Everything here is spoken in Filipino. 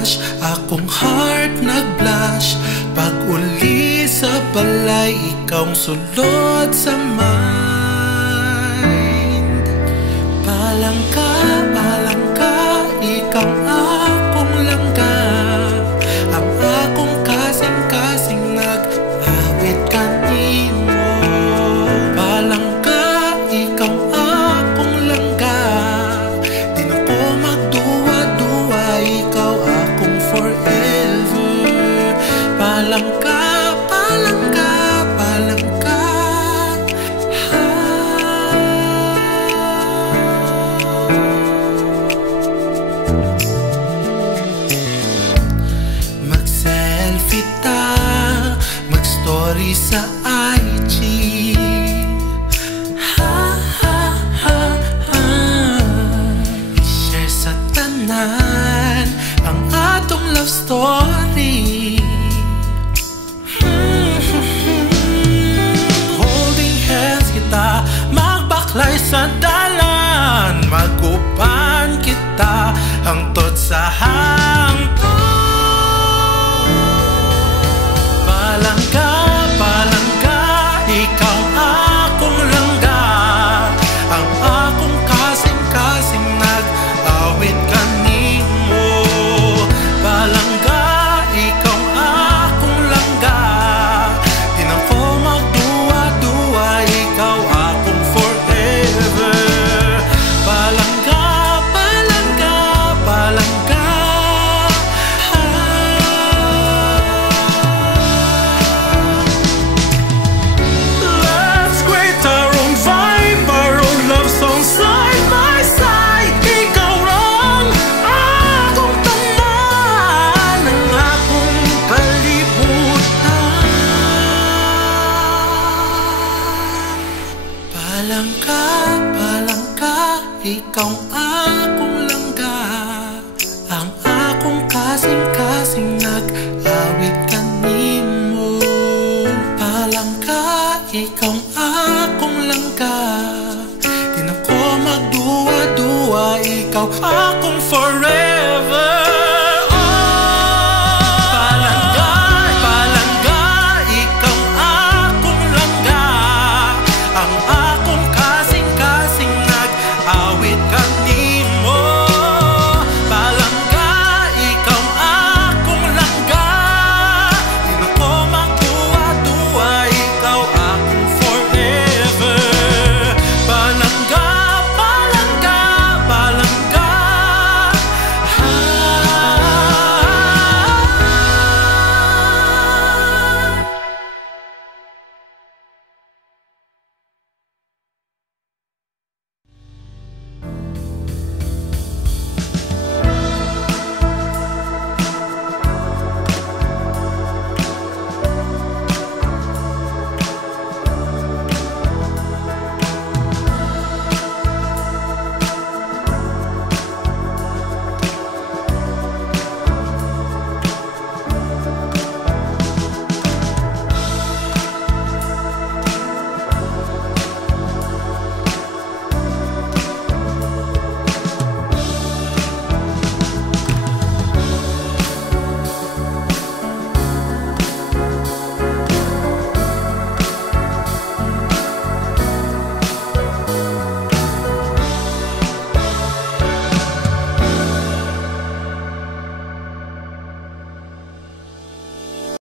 crush, akong heart nag-blush. Pag uli sa balay, ikaw'ng sulod sa mind. Palangka, ikaw akong langga. Ang akong kasing-kasing nag-awit kanimo. Palangka, ikaw akong langga. Di na ko magduwa-duwa, ikaw akong forever. Palangka, mag-selfie ta, mag-story sa IG. I-share sa tanan ang atong love story. Holding hands kita, magbaklay sa dalan. Magupan kita hangtod sa hangtod. Palangka, ikaw akong langga. Ang akong kasing-kasing nag-awit kanimo. Palangka, ikaw akong langga. Di na ko magduwa-duwa, ikaw akong forever. Palangka, let's create our own vibe, our own love song side by side. Ikaw lang akong tanan, ang akong kalibutan. Palangka, ikaw akong langga. Ang akong kasing-kasing nag-awit kanimo. Palangka, ikaw akong langga. Di na ko magduwa-duwa, ikaw akong forever.